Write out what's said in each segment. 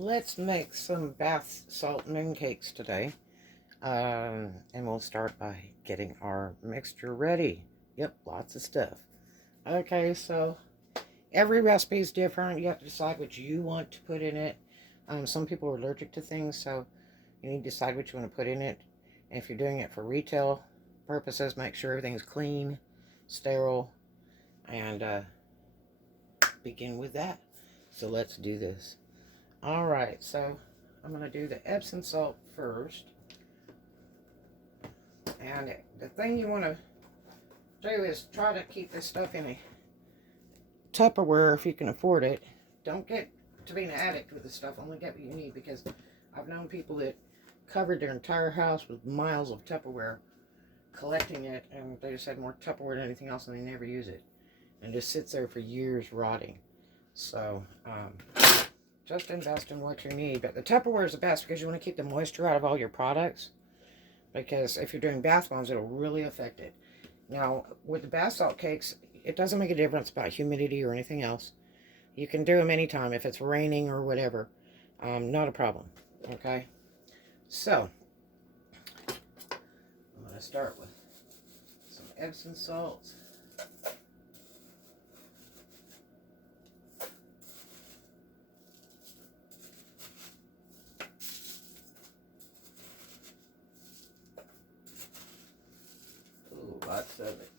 Let's make some bath salt mooncakes today. And we'll start by getting our mixture ready. Yep, lots of stuff. Okay, so every recipe is different. You have to decide what you want to put in it. Some people are allergic to things, so you need to decide what you want to put in it. And if you're doing it for retail purposes, make sure everything's clean, sterile, and begin with that. So let's do this. Alright, so I'm going to do the Epsom salt first. And the thing you want to do is try to keep this stuff in a Tupperware if you can afford it. Don't get to be an addict with this stuff. Only get what you need, because I've known people that covered their entire house with miles of Tupperware collecting it, and they just had more Tupperware than anything else, and they never use it. And it just sits there for years rotting. So, just invest in what you need. But the Tupperware is the best because you want to keep the moisture out of all your products. Because if you're doing bath bombs, it'll really affect it. Now, with the bath salt cakes, it doesn't make a difference about humidity or anything else. You can do them anytime if it's raining or whatever. Not a problem. Okay? So, I'm going to start with some Epsom salts. Lots of it.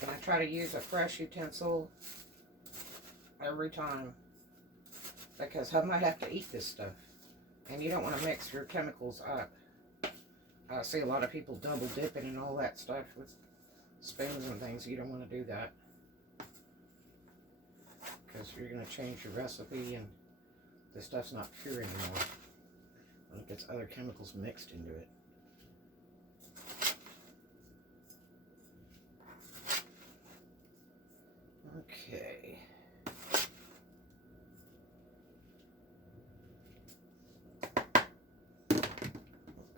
And I try to use a fresh utensil every time, because I might have to eat this stuff. And you don't want to mix your chemicals up. I see a lot of people double dipping and all that stuff with spoons and things. You don't want to do that, because you're going to change your recipe and the stuff's not pure anymore when it gets other chemicals mixed into it. Okay.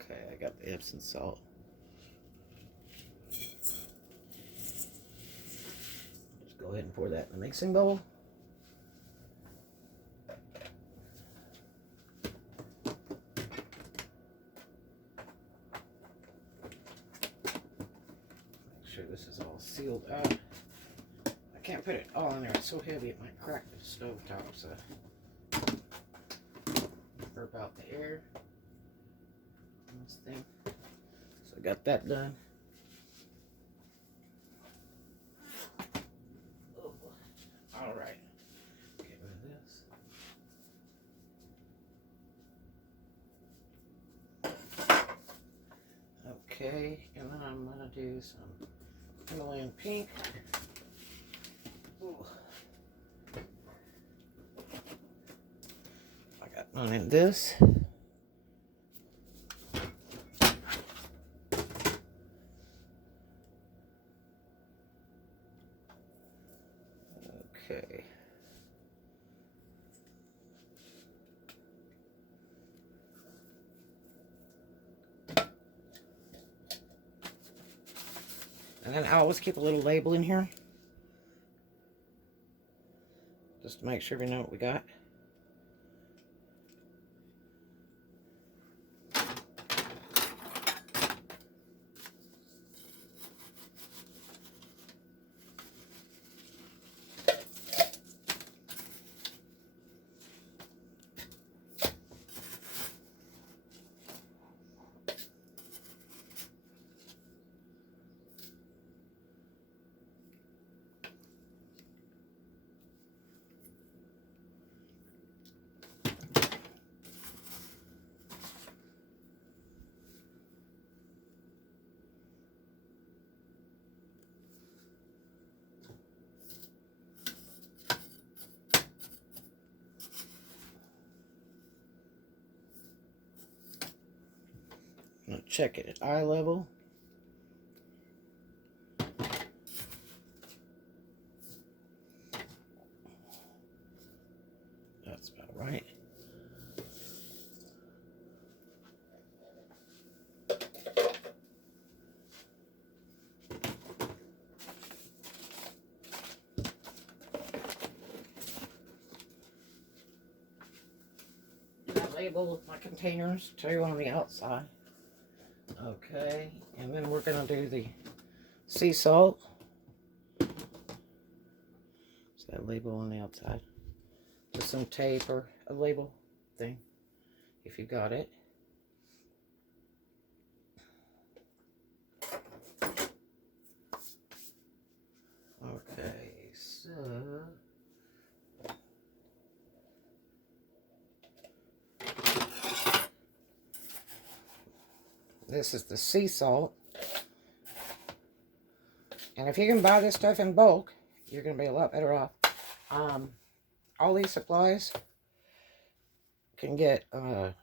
Okay, I got the Epsom salt. Just go ahead and pour that in the mixing bowl. This is all sealed up. I can't put it all in there. It's so heavy it might crack the stove top, so burp out the air on this thing. So I got that done. Oh, all right. Get rid of this. Okay, and then I'm gonna do some Himalayan pink. Ooh. I got one in this. Okay. And then I always keep a little label in here, just to make sure we know what we got. I'm going to check it at eye level. That's about right. label my containers too on the outside. Okay, and then we're going to do the sea salt. So that label on the outside. Just some tape or a label thing, if you got it. Okay, so this is the sea salt. And if you can buy this stuff in bulk, you're going to be a lot better off. All these supplies can get at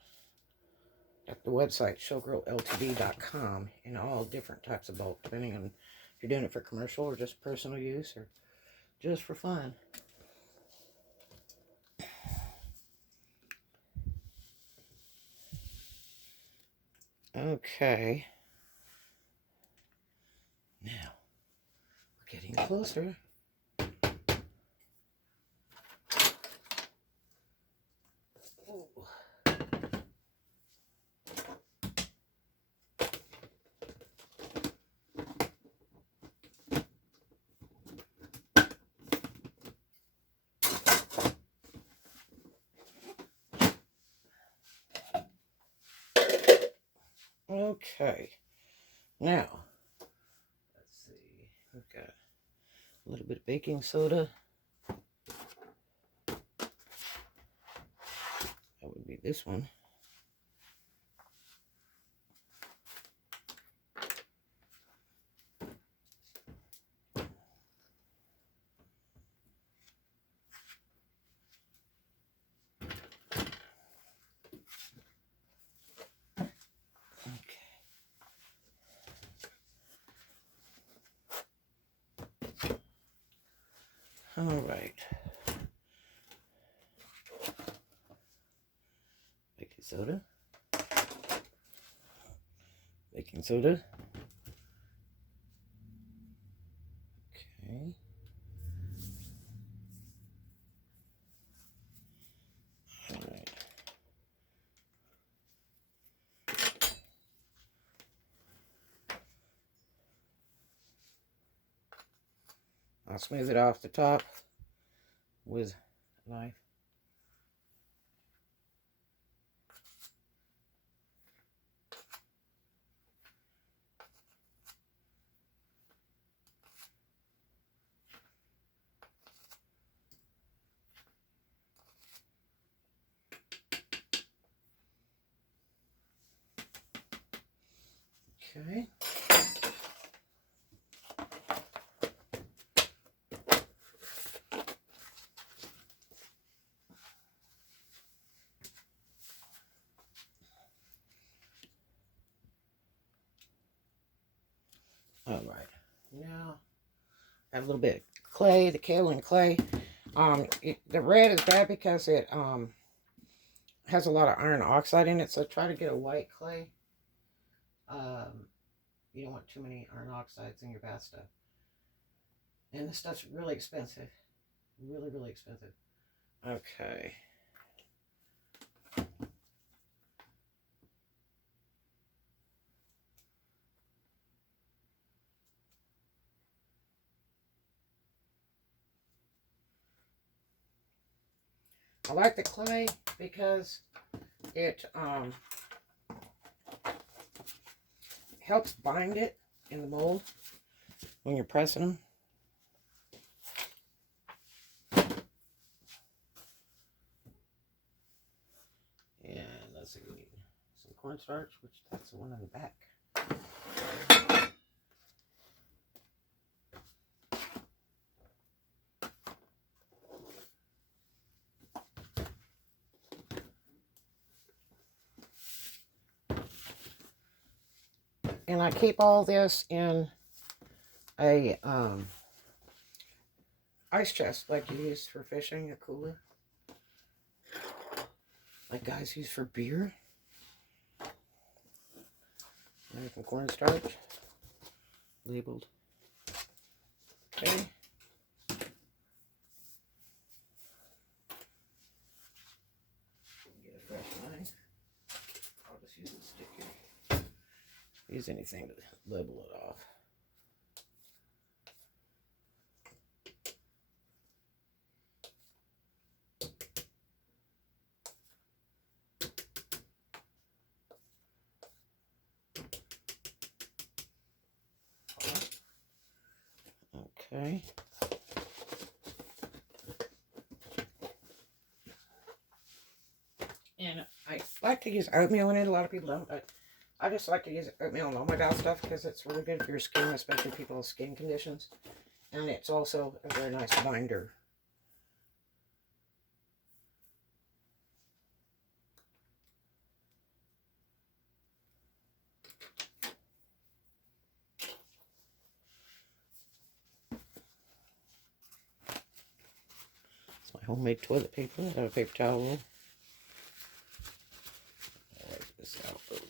the website showgirlltd.com in all different types of bulk, depending on if you're doing it for commercial or just personal use or just for fun. Okay. Now, we're getting closer. Ooh. Okay. Now, let's see. We've got a little bit of baking soda. That would be this one. All right. Baking soda. Baking soda. Okay. All right. I'll smooth it off the top with a knife. Okay. All right. Now, I have a little bit of clay, the kaolin clay. The red is bad because it has a lot of iron oxide in it, so try to get a white clay. You don't want too many iron oxides in your bath stuff. And this stuff's really expensive. Really, really expensive. Okay. I like the clay because it helps bind it in the mold when you're pressing them. And let's see, we need some cornstarch, which that's the one in the back. And I keep all this in a ice chest like you use for fishing, a cooler. Like guys use for beer. American cornstarch. Labeled. Okay. Get a fresh knife. use anything to level it off. Okay. And I like to use oatmeal in it. A lot of people don't, but I just like to use oatmeal in all my doll stuff because it's really good for your skin, especially people with skin conditions. And it's also a very nice binder. It's my homemade toilet paper. I have a paper towel roll. I'll wipe this out real good.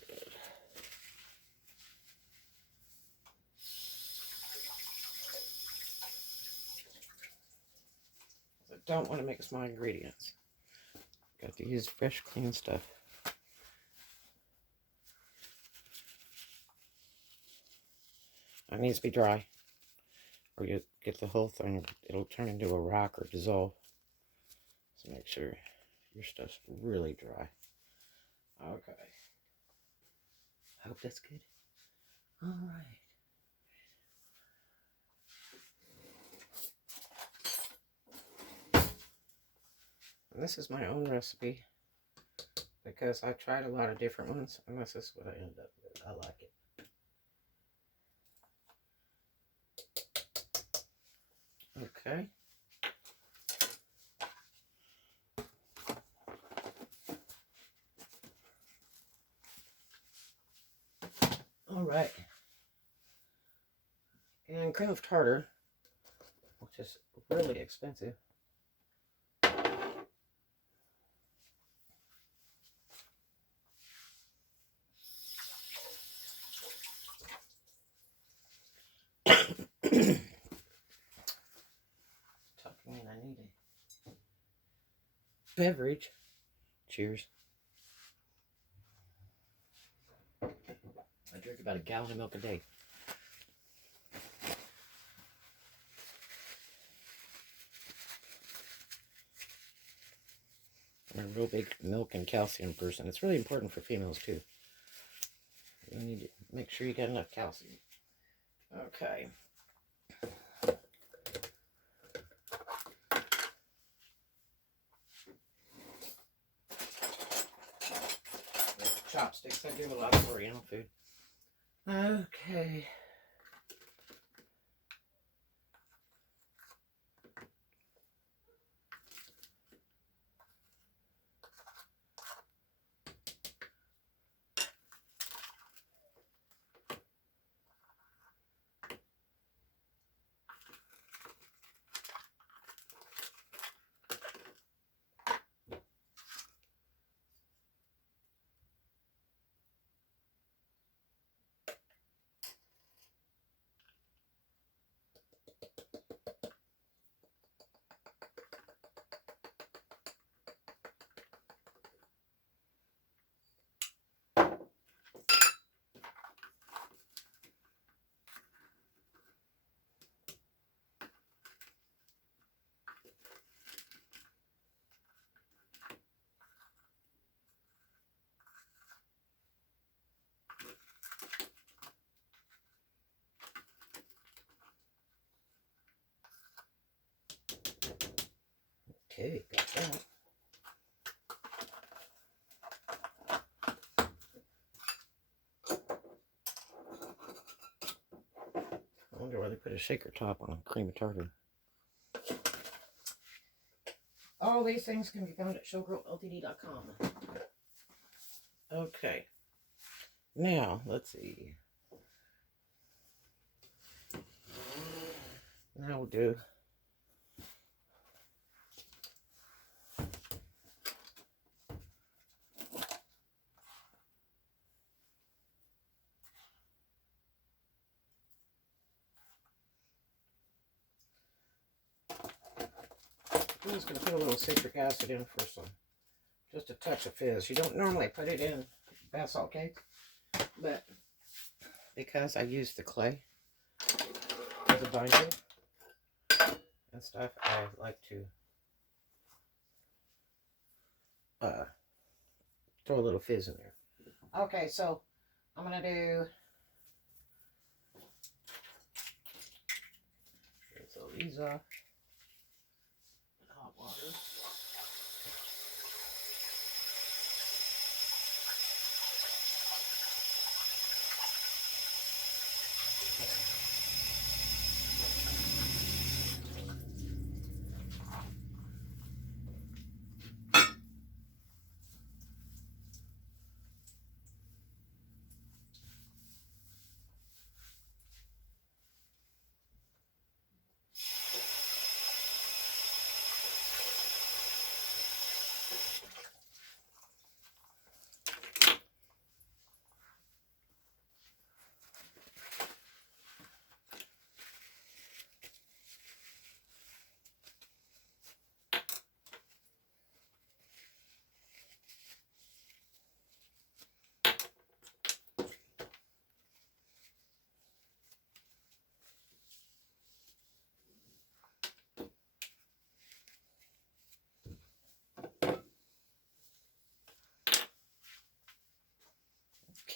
I don't want to mix my ingredients. Got to use fresh, clean stuff. It needs to be dry, or you get the whole thing, it'll turn into a rock or dissolve. So make sure your stuff's really dry. Okay. I hope that's good. All right. And this is my own recipe because I tried a lot of different ones, and this is what I ended up with. I like it. Okay. All right. And cream of tartar, which is really expensive. Tucking in, I need a beverage. Cheers. I drink about a gallon of milk a day. I'm a real big milk and calcium person. It's really important for females too. You need to make sure you got enough calcium. Okay. Chopsticks. I do a lot of Oriental food. Okay. Okay, got that. I wonder why they put a shaker top on a cream of tartar. All these things can be found at showgirlltd.com. Okay. Now, let's see. Now we'll do I'm just going to put a little citric acid in for some, just a touch of fizz. You don't normally put it in bath salt cakes, but because I use the clay as a binder and stuff. I like to throw a little fizz in there. Okay, so I'm gonna do these off. Hot water.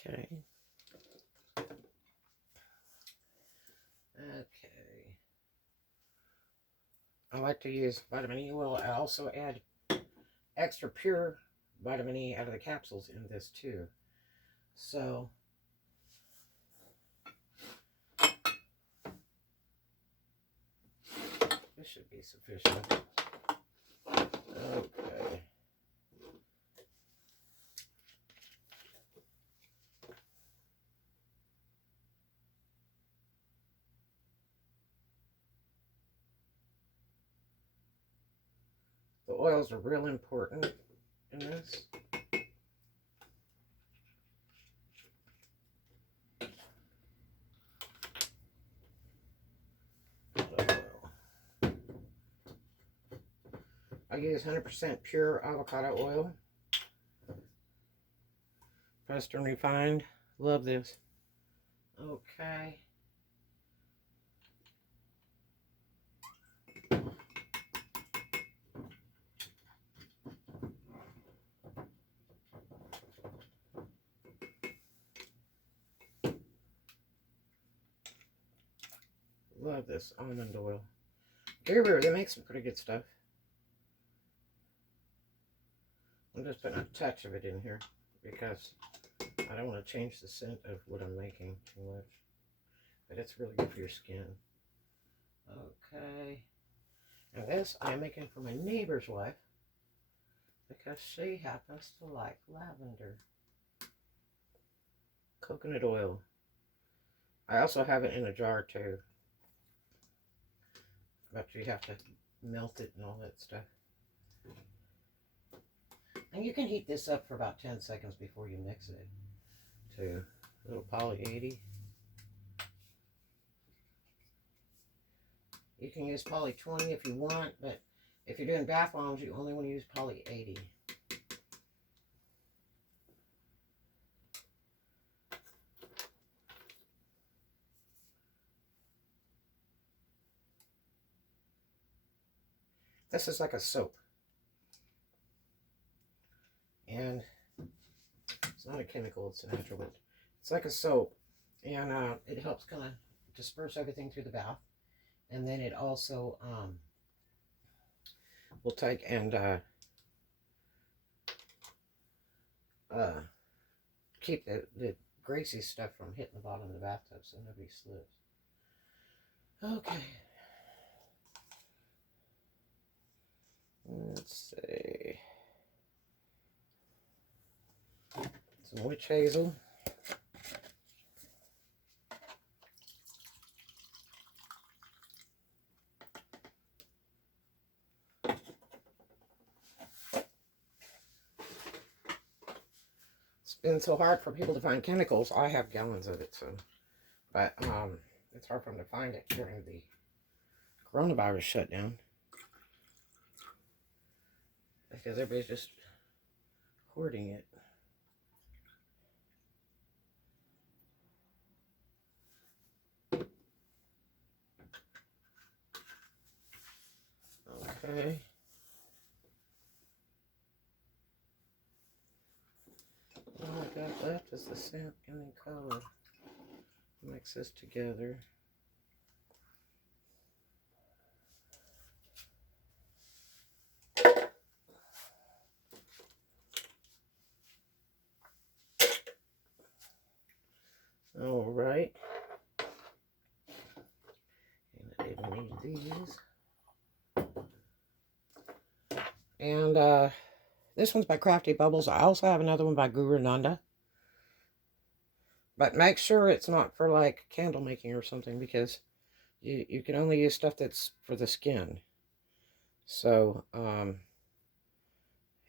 Okay. Okay. I like to use vitamin E oil. I also add extra pure vitamin E out of the capsules in this too. So this should be sufficient. Okay. The oils are real important in this. I use 100% pure avocado oil. Pressed and refined. Love this. Okay. Love this almond oil. Guru, they make some pretty good stuff. I'm just putting a touch of it in here because I don't want to change the scent of what I'm making too much. But it's really good for your skin. Okay. Now this I'm making for my neighbor's wife because she happens to like lavender. Coconut oil. I also have it in a jar too. But you have to melt it and all that stuff. And you can heat this up for about 10 seconds before you mix it to a little poly 80. You can use poly 20 if you want, but if you're doing bath bombs, you only want to use poly 80. This is like a soap. And it's not a chemical, it's a natural, but it's like a soap. And it helps kind of disperse everything through the bath. And then it also will take and keep the greasy stuff from hitting the bottom of the bathtub so nobody slips. Okay. Let's see. Some witch hazel. It's been so hard for people to find chemicals. I have gallons of it, so but it's hard for them to find it during the coronavirus shutdown because everybody's just hoarding it. Okay. All I got left is the Nat King Cole. Mix this together. All right. And I didn't need these. And this one's by Crafty Bubbles. I also have another one by Guru Nanda. But make sure it's not for like candle making or something, because you can only use stuff that's for the skin. So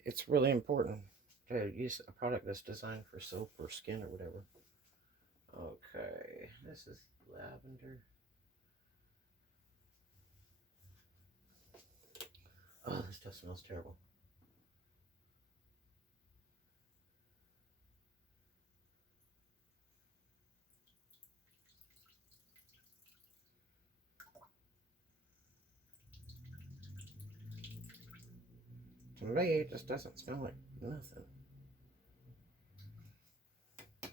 it's really important to use a product that's designed for soap or skin or whatever. Okay, this is lavender. Oh, this stuff smells terrible. To me, it just doesn't smell like nothing. It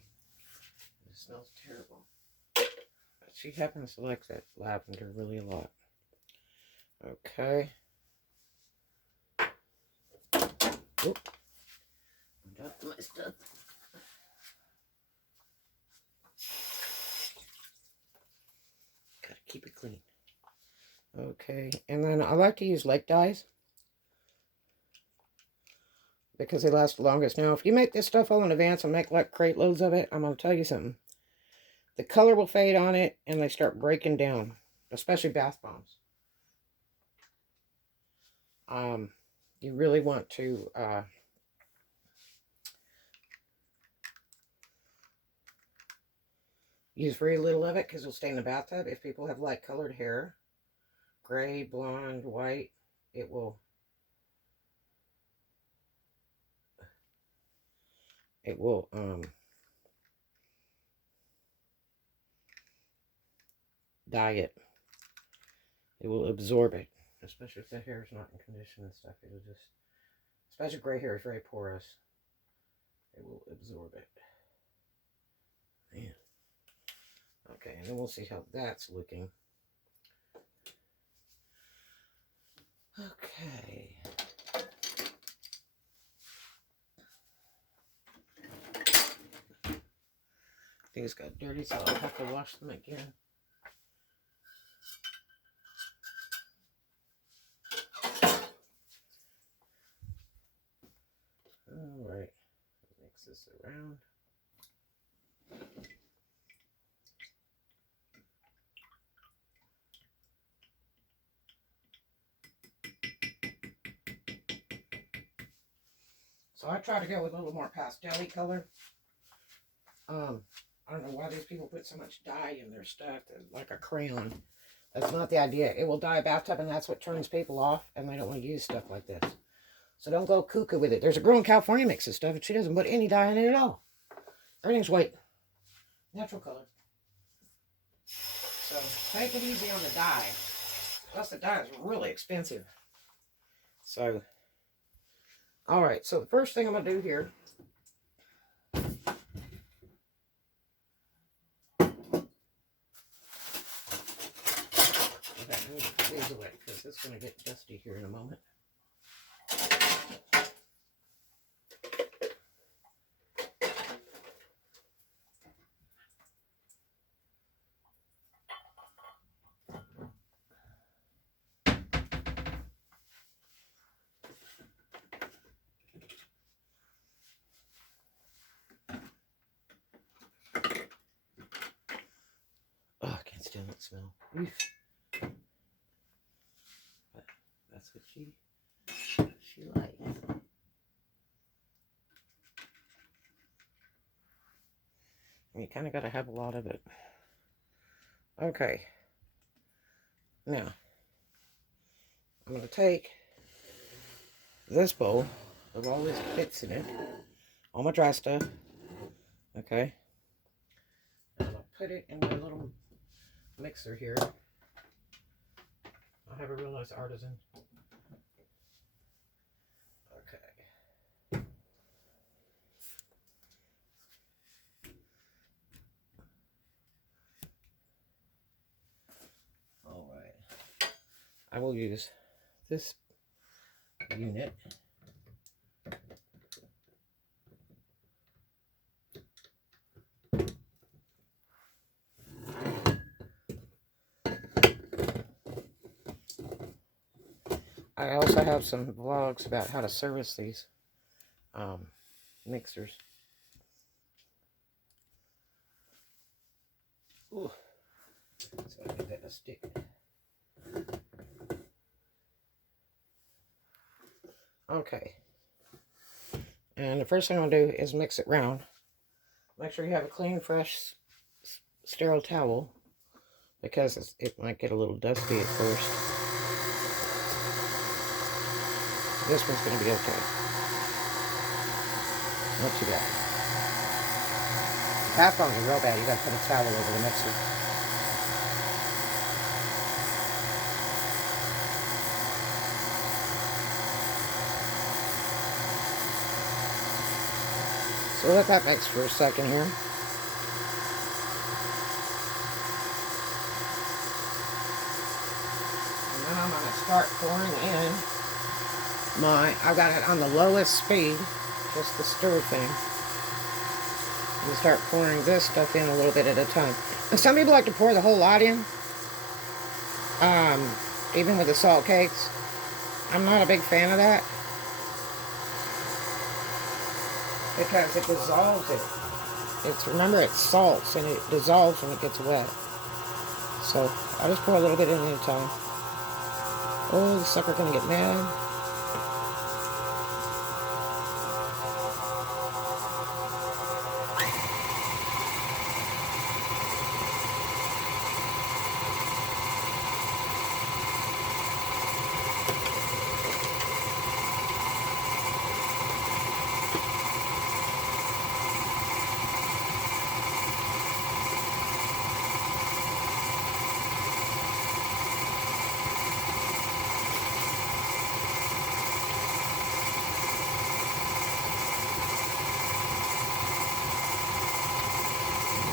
smells terrible. But she happens to like that lavender really a lot. Okay. Oop. Got my stuff. Gotta keep it clean. Okay, and then I like to use lake dyes because they last the longest. Now, if you make this stuff all in advance and make like crate loads of it, I'm going to tell you something. The color will fade on it and they start breaking down, especially bath bombs. You really want to use very little of it because it'll stay in the bathtub. If people have light colored hair, gray, blonde, white, it will dye it. It will absorb it, especially if the hair is not in condition and stuff. It'll just, especially gray hair is very porous. It will absorb it. Man. Okay, and then we'll see how that's looking. Okay. These got dirty, so I'll have to wash them again. Alright, mix this around. So I try to go with a little more pastel-y color. I don't know why these people put so much dye in their stuff, like a crayon. That's not the idea. It will dye a bathtub, and that's what turns people off, and they don't want to use stuff like this. So don't go cuckoo with it. There's a girl in California mixes stuff, and she doesn't put any dye in it at all. Everything's white. Natural color. So take it easy on the dye. Plus the dye is really expensive. So, alright, so the first thing I'm going to do here, these away because it's going to get dusty here in a moment. Oh, I can't stand that smell. Oof. But that's what she likes. You kind of got to have a lot of it. Okay. Now, I'm going to take this bowl of all these bits in it, all my dry stuff, okay? And I'm going to put it in my little mixer here. I have a real nice Artisan I will use this unit. I also have some vlogs about how to service these mixers. Ooh. So I get that in a stick. Okay. And the first thing I'm going to do is mix it round. Make sure you have a clean, fresh, sterile towel, because it might get a little dusty at first. This one's going to be okay. Not too bad. If half on you real bad, you got to put a towel over the mixer. So let that mix for a second here. And then I'm going to start pouring in I've got it on the lowest speed, just the stir thing. And start pouring this stuff in a little bit at a time. And some people like to pour the whole lot in, even with the salt cakes. I'm not a big fan of that, because it dissolves it. Remember, it's salts, and it dissolves when it gets wet. So I just pour a little bit in at a time. Oh, the sucker's gonna get mad.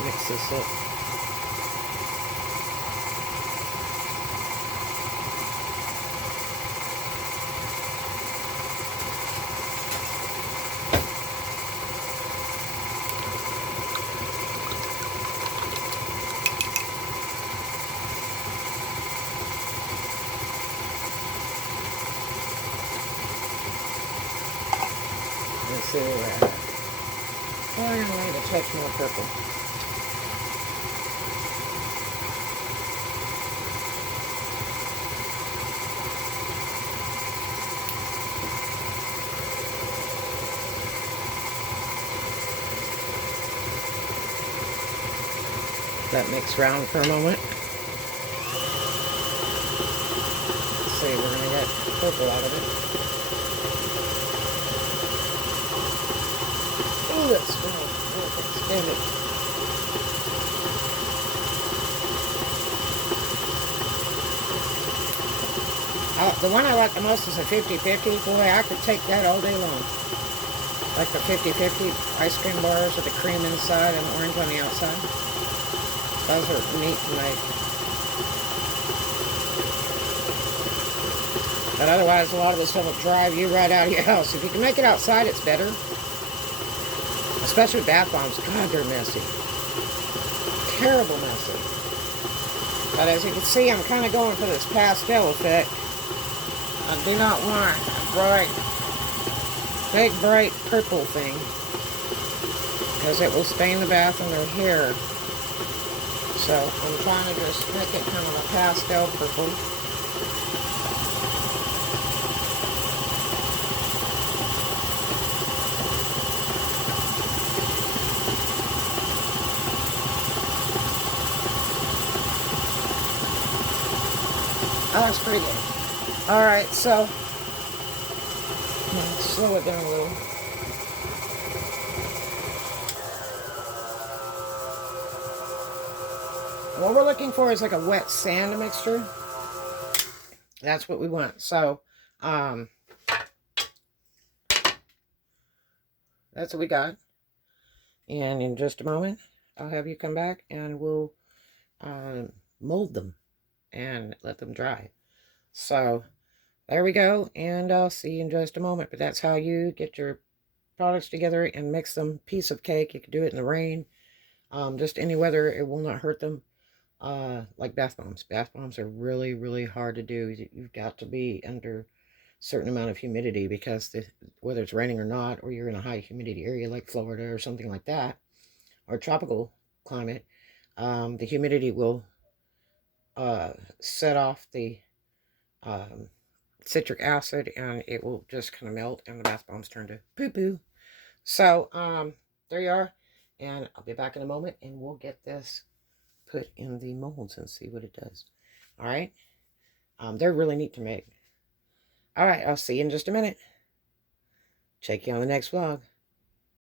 Mix this up. Let's see where we're at. Oh, I'm going to touch more purple. That mix round for a moment. Let's see, we're going to get purple out of it. Oh, that smells. Oh, I can't stand it. The one I like the most is a 50-50. Boy, I could take that all day long. Like the 50-50 ice cream bars with the cream inside and orange on the outside. Those are neat to make. But otherwise, a lot of this stuff will drive you right out of your house. If you can make it outside, it's better. Especially with bath bombs. God, they're messy. Terrible messy. But as you can see, I'm kind of going for this pastel effect. I do not want a bright, big, bright purple thing, because it will stain the bathroom or hair. So I'm trying to just make it kind of a pastel purple. That looks pretty good. Alright, so let's slow it down a little. What we're looking for is like a wet sand mixture. That's what we want. So, that's what we got. And in just a moment, I'll have you come back and we'll mold them and let them dry. So there we go, and I'll see you in just a moment. But that's how you get your products together and mix them. Piece of cake, you can do it in the rain, just any weather, it will not hurt them. Like bath bombs. Bath bombs are really, really hard to do. You've got to be under a certain amount of humidity, because whether it's raining or not, or you're in a high humidity area like Florida or something like that, or tropical climate, the humidity will set off the um, citric acid, and it will just kind of melt, and the bath bombs turn to poo-poo. So, there you are, and I'll be back in a moment, and we'll get this put in the molds and see what it does. All right? They're really neat to make. All right, I'll see you in just a minute. Check you on the next vlog.